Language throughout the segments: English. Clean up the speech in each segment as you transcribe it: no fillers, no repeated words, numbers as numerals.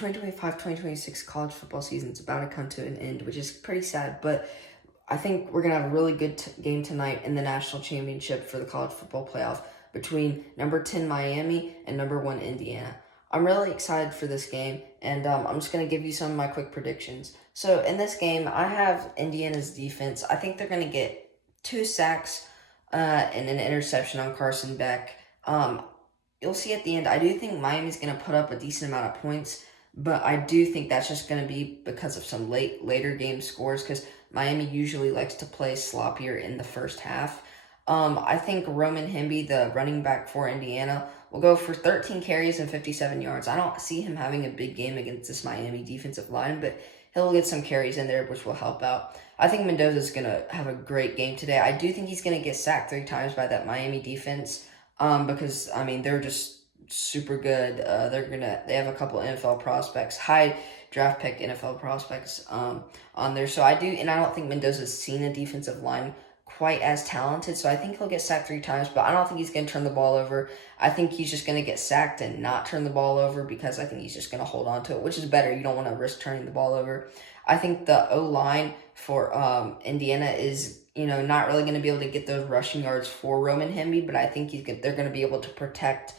2025-2026 college football season is about to come to an end, which is pretty sad, but I think we're going to have a really good game tonight in the national championship for the college football playoff between number 10 Miami and number 1 Indiana. I'm really excited for this game, and I'm just going to give you some of my quick predictions. So in this game, I have Indiana's defense. I think they're going to get 2 sacks and an interception on Carson Beck. You'll see at the end, I do think Miami's going to put up a decent amount of points, but I do think that's just going to be because of some later game scores, because Miami usually likes to play sloppier in the first half. I think Roman Hemby, the running back for Indiana, will go for 13 carries and 57 yards. I don't see him having a big game against this Miami defensive line, but he'll get some carries in there, which will help out. I think Mendoza's going to have a great game today. I do think he's going to get sacked 3 times by that Miami defense, because, I mean, they're just super good. They have a couple NFL prospects, high draft pick NFL prospects on there. So I don't think Mendoza's seen a defensive line quite as talented, so I think he'll get sacked 3 times, but I don't think he's going to turn the ball over. I think he's just going to get sacked and not turn the ball over, because I think he's just going to hold on to it, which is better. You don't want to risk turning the ball over. I think the O-line for Indiana is, not really going to be able to get those rushing yards for Roman Hemby, but I think they're going to be able to protect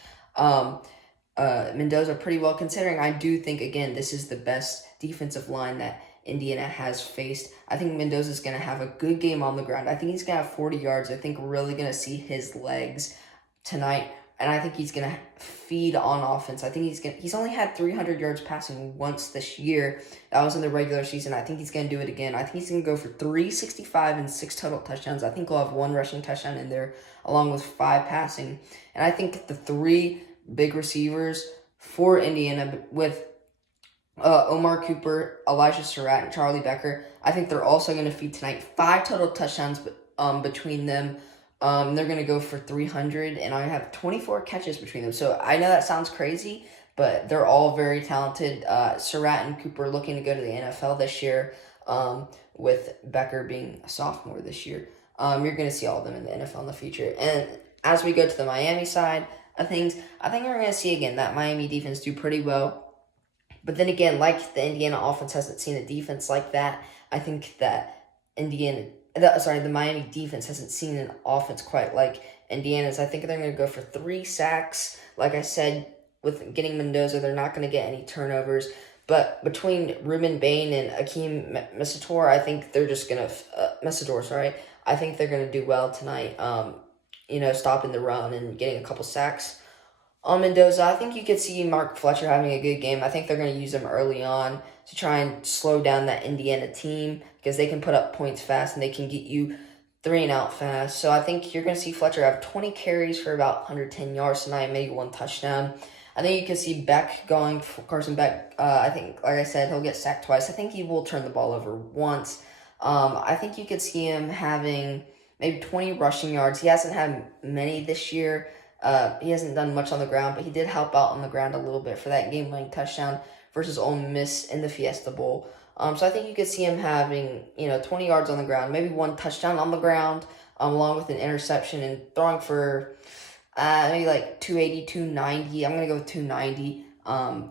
Mendoza pretty well, considering I do think, again, this is the best defensive line that Indiana has faced. I think Mendoza's going to have a good game on the ground. I think he's going to have 40 yards. I think we're really going to see his legs tonight, and I think he's going to feed on offense. I think he's only had 300 yards passing once this year. That was in the regular season. I think he's going to do it again. I think he's going to go for 365 and 6 total touchdowns. I think he'll have 1 rushing touchdown in there, along with 5 passing. And I think the 3 big receivers for Indiana with Omar Cooper, Elijah Surratt, and Charlie Becker, I think they're also going to feed tonight. 5 total touchdowns between them. They're going to go for 300, and I have 24 catches between them. So I know that sounds crazy, but they're all very talented. Surratt and Cooper looking to go to the NFL this year, with Becker being a sophomore this year. You're going to see all of them in the NFL in the future. And as we go to the Miami side of things, I think we're going to see, again, that Miami defense do pretty well. But then again, like the Indiana offense hasn't seen a defense like that, I think that the Miami defense hasn't seen an offense quite like Indiana's. I think they're going to go for 3 sacks. Like I said, with getting Mendoza, they're not going to get any turnovers. But between Ruben Bain and Akeem Messidor, I think they're just going to I think they're going to do well tonight. Stopping the run and getting a couple sacks on Mendoza. I think you could see Mark Fletcher having a good game. I think they're going to use him early on to try and slow down that Indiana team, because they can put up points fast and they can get you 3 and out fast. So I think you're going to see Fletcher have 20 carries for about 110 yards tonight, maybe 1 touchdown. I think you could see Beck going for Carson Beck. I think, like I said, he'll get sacked twice. I think he will turn the ball over once. I think you could see him having maybe 20 rushing yards. He hasn't had many this year. He hasn't done much on the ground, but he did help out on the ground a little bit for that game-winning touchdown versus Ole Miss in the Fiesta Bowl. So I think you could see him having, 20 yards on the ground, maybe 1 touchdown on the ground, along with an interception, and throwing for maybe like 280, 290. I'm going to go with 290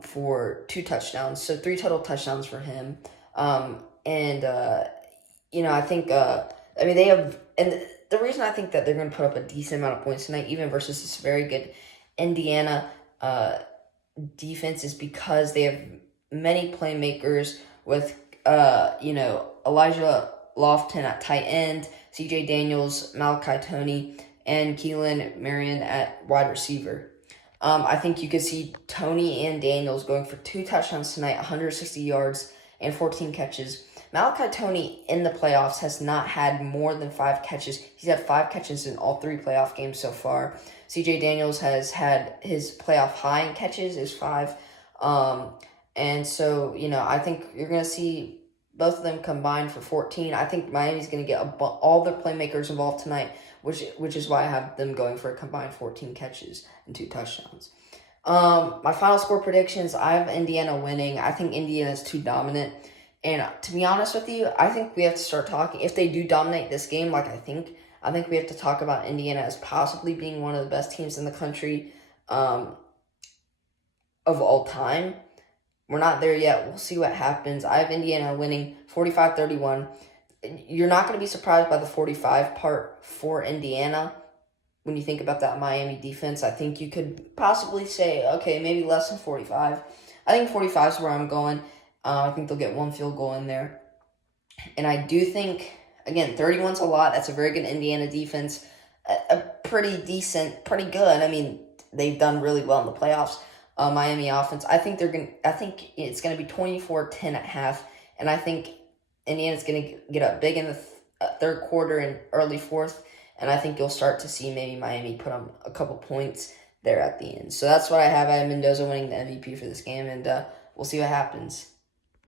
for 2 touchdowns. So 3 total touchdowns for him. I think, they have, and the reason I think that they're going to put up a decent amount of points tonight, even versus this very good Indiana defense, is because they have many playmakers with, Elijah Lofton at tight end, CJ Daniels, Malachi Toney, and Keelan Marion at wide receiver. I think you could see Toney and Daniels going for 2 touchdowns tonight, 160 yards, and 14 catches. Malachi Toney in the playoffs has not had more than 5 catches. He's had 5 catches in all 3 playoff games so far. CJ Daniels has had his playoff high in catches is 5. And so, I think you're going to see both of them combined for 14. I think Miami's going to get all their playmakers involved tonight, which is why I have them going for a combined 14 catches and 2 touchdowns. My final score predictions, I have Indiana winning. I think Indiana is too dominant. And to be honest with you, I think we have to start talking. If they do dominate this game, like I think we have to talk about Indiana as possibly being one of the best teams in the country of all time. we're not there yet. We'll see what happens. I have Indiana winning 45-31. You're not going to be surprised by the 45 part for Indiana. When you think about that Miami defense, I think you could possibly say, okay, maybe less than 45. I think 45 is where I'm going. I think they'll get one field goal in there. And I do think, again, 31's a lot. That's a very good Indiana defense. A pretty decent, pretty good. I mean, they've done really well in the playoffs. Miami offense. I think it's gonna be 24-10 at half, and I think Indiana's gonna get up big in the third quarter and early fourth, and I think you'll start to see maybe Miami put on a couple points there at the end. So that's what I have. I have Mendoza winning the MVP for this game, and we'll see what happens.